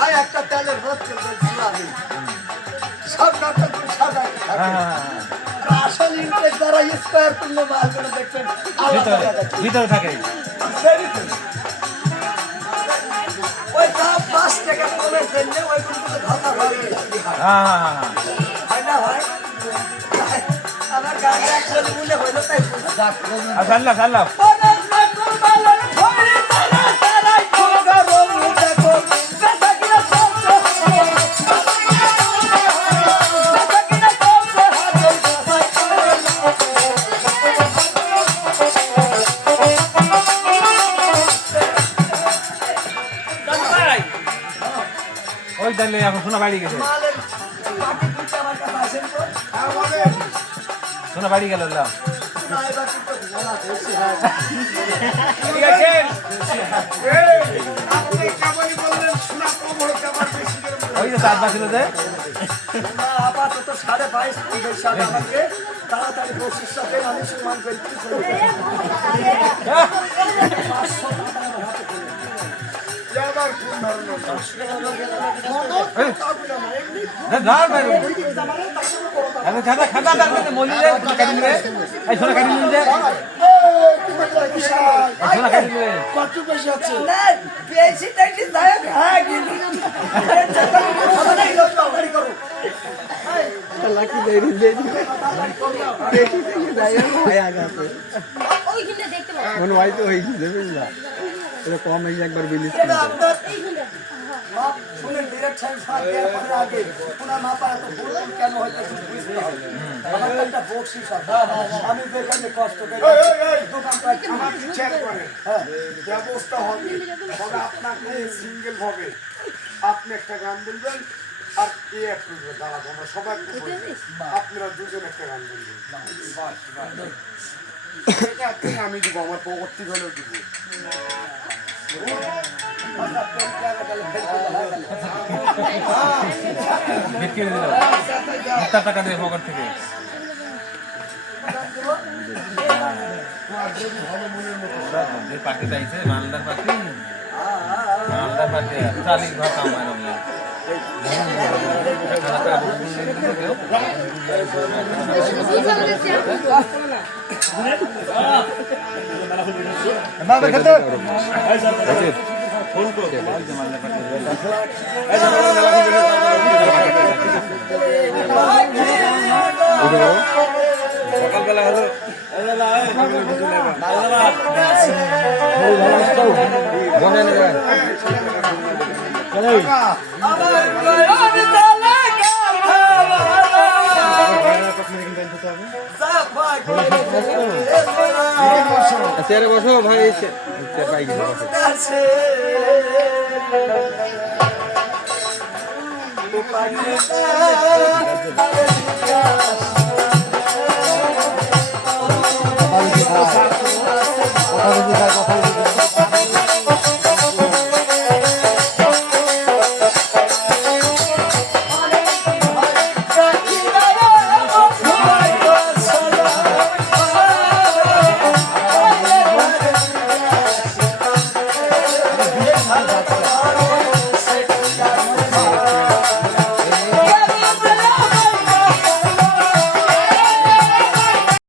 ভাই একটা তেলের বোতল সব নাটক সাদা আসল ইন্টারেস্ট দ্বারা স্কোয়ার পূর্ণ মালগুলো দেখবেন ভিতরে থাকে ওই দাম 5 টাকা কমে ফেললে ওইগুলো ধাতা হয় না ভাই আমার গাড়ি একসাথে মূল্য হইল তাই সাল্লাহ সাল্লাহ ওই তাহলে এখন সোনা বাড়ি গেছে সোনা বাড়ি গেল ওই যে 7 বাঁচল যে আপাতত 22.5 সালে আমাকে তাড়াতাড়ি বসির সাথে আমি সম্মান করতে কত পয়সা আছে বেশি টাইটি যায় হ্যাঁ কিন্তু লাকি দেরি দেরি বেশি টাইটি যায় আয়া গেছে ওইখানে দেখতে পাবো মনে হয় তো হইছে বুঝলা এটা কম হইছে একবার বিলিস এটা আপনার মাপ শুনে ডাইরেক্ট সাইজ ফাট দেওয়ার পরে আগে পুনা মাপা এত ভুল কেন হইছে বুঝতে হবে আমার একটা বকশিশ আছে আমি যেখানে কষ্ট করি দোকান পাই আমার চেক করে হ্যাঁ ব্যবস্থা হবে তবে আপনাকে সিঙ্গেল হবে আপনি একটা গান বলবেন আর কে এক করবে দাঁড়া আমরা সবাই আপনারা দুজন একটা গান বলবেন বাস এটা আপনি আমি দিব আমার পরবর্তী হলেও দিব টাকা দিয়ে পকেট থেকে পাখি চাইছে মালদার পাখি চালিশ ঘর কামায় সকালবেলা হলো চেয়ারে বসো ভাই পাই কথা